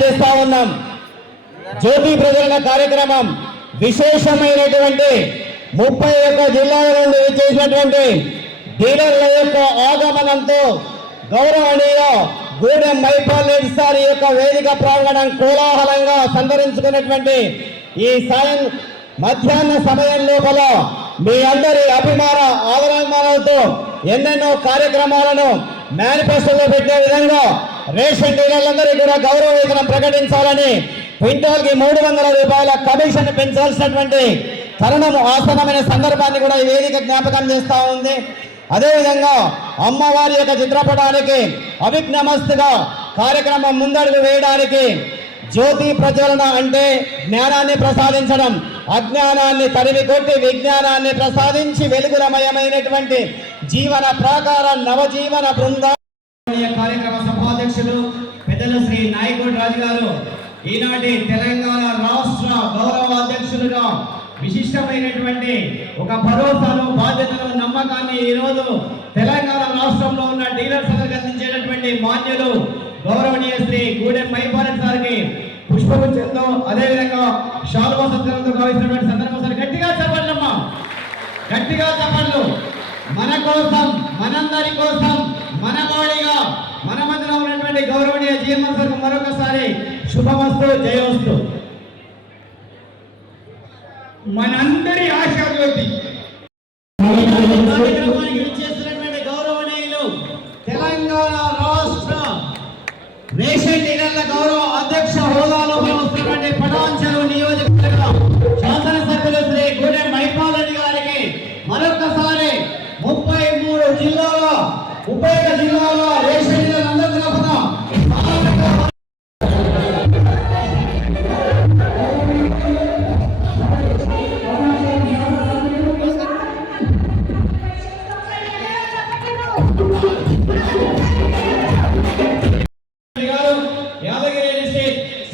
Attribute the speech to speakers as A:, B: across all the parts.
A: చేస్తా ఉన్నాం. జ్యోతి ప్రజల కార్యక్రమం విశేషమైనటువంటి ముప్పై ఒక్క జిల్లాల నుండి చేసినటువంటి డీలర్ల యొక్క ఆగమనంతో గౌరవనీయ గూడెం మైపాల్ రెడ్డి సార్ యొక్క వేదిక ప్రాంగణం కోలాహలంగా సంతరించుకున్నటువంటి ఈ సాయం మధ్యాహ్న సమయం లోపల మీ అందరి అభిమాన ఆదరాభిమానాలతో ఎన్నెన్నో కార్యక్రమాలను మేనిఫెస్టోలో పెట్టే విధంగా రేషన్ డీలర్లందరూ కూడా గౌరవ వేతనం ప్రకటించాలని క్వింటాల్కి మూడు వందల రూపాయల కమిషన్ పెంచాల్సినటువంటి తరుణం ఆసనమైన సందర్భాన్ని కూడా ఈ వేదిక జ్ఞాపకం చేస్తూ ఉంది. అదేవిధంగా అమ్మవారి యొక్క చిత్రపటానికి అభిజ్ఞమస్తుగా కార్యక్రమం ముందడుగు వేయడానికి జ్యోతి ప్రజ్వలన అంటే జ్ఞానాన్ని ప్రసాదించడం అజ్ఞానాన్ని తరిమి కొట్టి విజ్ఞానాన్ని ప్రసాదించి వెలుగులమయమైనటువంటి జీవన ప్రాకార నవజీవన బృందం కార్యక్రమ సభాధ్యక్షులు పెద్దల శ్రీ నాయకుడు రాజు గారు. ఈనాటి తెలంగాణ రాష్ట్ర గౌరవ అధ్యక్షులుగా విశిష్టమైనటువంటి ఒక భరోసాను బాధ్యతను నమ్మకాన్ని ఈరోజు తెలంగాణ రాష్ట్రంలో ఉన్న డీలర్స్ అందరికి అందించేటటువంటి మాన్యులు గౌరవనీయ శ్రీ గూడెం మైపాలెట్ సార్కి పుష్పగుచ్చంతో అదేవిధంగా శాలువ సత్యంతో కావలసినటువంటి సందర్భం సార్ గట్టిగా చెప్పండమ్మా గట్టిగా చెప్పండు. మన కోసం మనందరి కోసం మన బాడీగా మన మధ్యలో ఉన్నటువంటి గౌరవనీయ జీఎంఎస్ సార్ మరొకసారి శుభమస్తు జయోస్తు
B: మనందరి ఆశాజ్యోతి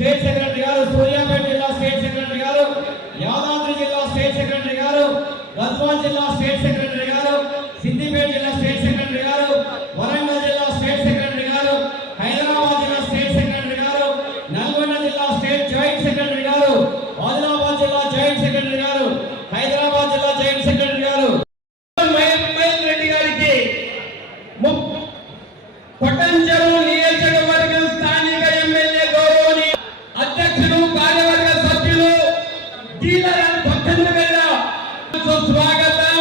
A: స్టేట్ సెక్రటరీ గారు సూర్యాపేట జిల్లా స్టేట్ సెక్రటరీ గారు యాదాద్రి జిల్లా స్టేట్ సెక్రటరీ గారు గద్వాల్ జిల్లా స్టేట్ సెక్రటరీ గారు సిద్దిపేట జిల్లా స్టేట్ సెక్రటరీ గారు వరంగల్ జిల్లా స్టేట్ సెక్రటరీ గారు హైదరాబాద్ జిల్లా స్టేట్ సెక్రటరీ గారు నల్గొండ జిల్లా స్టేట్ జాయింట్ సెక్రటరీ గారు ఆదిలాబాద్ జిల్లా జాయింట్ సెక్రటరీ గారు హైదరాబాద్ జిల్లా జాయింట్ సెక్రటరీ గారు
B: మహేష్ రెడ్డి గారికి ము- పటంచెరు నియోజకవర్గం స్థానిక ఎమ్మెల్యే గౌరవని అధ్యక్షులు కార్యవర్గ సభ్యులు డీలర్ అండ్ పద్దెనిమిది వేల స్వాగతం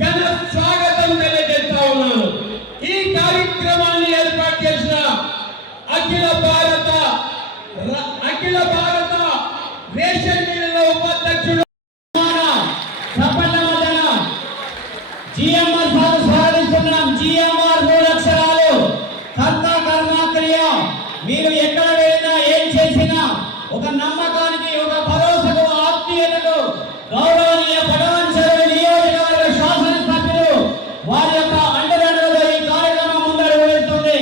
B: ఘన స్వాగతం తెలియజేస్తా ఉన్నాను ఈ కార్యక్రమాన్ని ఏర్పాటు చేసిన అఖిల భారత అఖిల భారత రేషన్ డీలర్ల ఉపాధ్యక్షుడు
A: సఫలమదన జిఎంఆర్ సార్ స్వాగతిస్తున్నాం జిఎంఆర్ మూడు అక్షరాలు కర్త కర్మ క్రియ మీరు ఎక్కడ వెళ్ళినా ఏం చేసినా ఒక నమ్మకానికి ఒక భరోసాకు ఆత్మీయతకు గౌరవనీయ పడవంచరు నియోజకవర్గ శాసనసభ్యులు వారి యొక్క అండదండలతో ఈ కార్యక్రమం ముందడుగు వేస్తుంది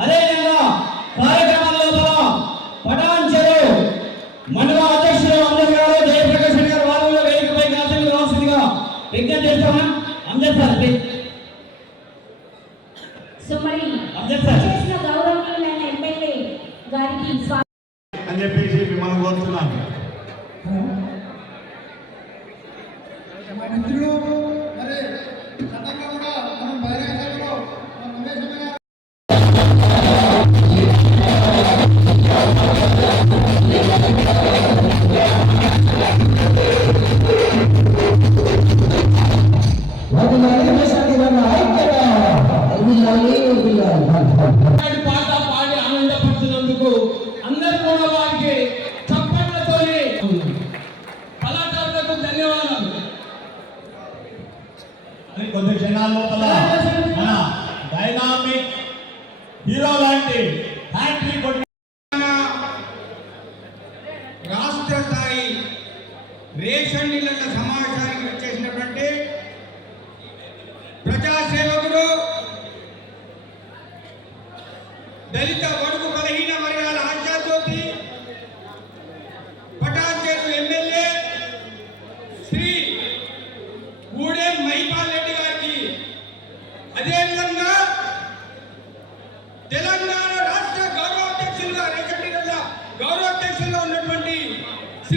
A: అదేవిధంగా కార్యక్రమం లోపల పటాన్చెరు మండల అధ్యక్షులు అంజద్ గారు జయప్రకాష్ రెడ్డి గారు వారు కూడా వేదికపై కాసేపు రావాల్సిందిగా అంజద్ సార్.
C: సో మరి
A: అంజద్ సార్.
C: చేసిన గౌరవనీయులైన ఎమ్మెల్యే గారికి స్వాగతం
D: అని చెప్పేసి మిమ్మల్ని కోరుతున్నాను.
E: మిత్రులు
D: కొద్ది క్షణాల లోపల మన డైనామిక్ హీరో లాంటి కొట్టి
B: రాష్ట్ర స్థాయి రేషన్ డీలర్ల సమావేశానికి వచ్చేసినటువంటి ప్రజాసేవకుడు దళిత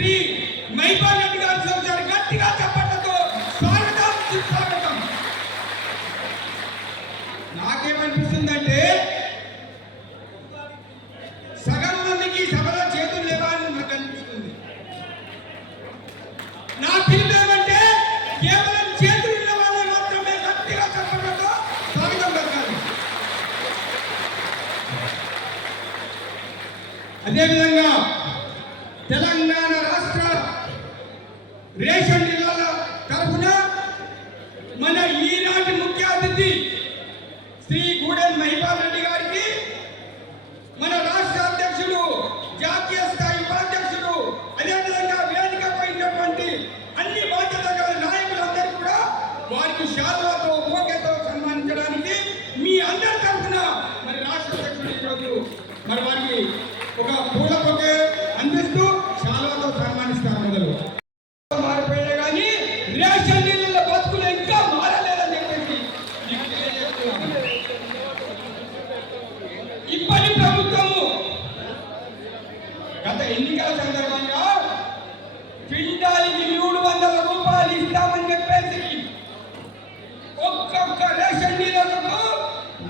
B: శ్రీ మైపాల్ రెడ్డి గారి సభ్యులు గట్టిగా చప్పట్లతో స్వాగతం సుస్వాగతం. నాకేమనిపిస్తుందంటే సగం మందికి సభలో చేతులు లేవాలని నాకు అనిపిస్తుంది నా పిలుపు ఏమంటే కేవలం చేతులు ఉన్న మాత్రమే గట్టిగా చెప్పడంతో స్వాగతం పలకాలి అదేవిధంగా తెలంగాణ రేషన్ నిల్వల తరఫున మన ఈనాటి ముఖ్య అతిథి శ్రీ గూడెన్ మహిపాల్ రెడ్డి గారికి మన రాష్ట్ర అధ్యక్షుడు జాతీయ స్థాయి ఉపాధ్యక్షుడు అదేవిధంగా వేదిక పోయినటువంటి అన్ని బాధ్యత గల నాయకులందరూ కూడా వారికి శాలువాతో ఓకేతో సన్మానించడానికి మీ అందరి తరఫున మరి రాష్ట్ర అధ్యక్షుడు ఈరోజు మరి వారికి ఒక పూల బొకే అందిస్తూ శాలువాతో సన్మానిస్తారు మొదలు మారిపోయినా కానీ రేషన్ డీలర్ల బతుకులు ఇంకా మారలేదని చెప్పేసి మీకు తెలియజేస్తున్నాను ఇప్పటి ప్రభుత్వము గత ఎన్నికల సందర్భంగా పిండాలికి మూడు వందల రూపాయలు ఇస్తామని చెప్పేసి ఒక్కొక్క రేషన్ డీలర్లకు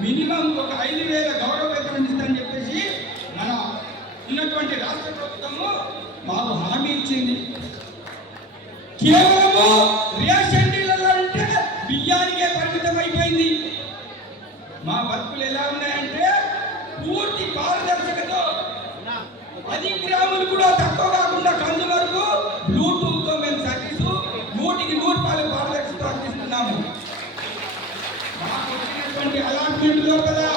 B: మినిమం ఒక ఐదు వేల గౌరవ వేతనం ఇస్తామని చెప్పేసి మన ఉన్నటువంటి రాష్ట్ర ప్రభుత్వము మాకు హామీ ఇచ్చింది కేవలము రేషన్ డీలర్లు అంటే బియ్యానికే పరిమితం అయిపోయింది. మా బతుకులు ఎలా ఉన్నాయంటే పూర్తి పారదర్శకతో పది గ్రాములు కూడా తక్కువ కాకుండా కందు వరకు బ్లూటూత్తో మేము సర్వీసు నూటికి నూరు పాలు పారదర్శకత అందిస్తున్నాము. మాకు వచ్చినటువంటి అలాట్మెంట్ కదా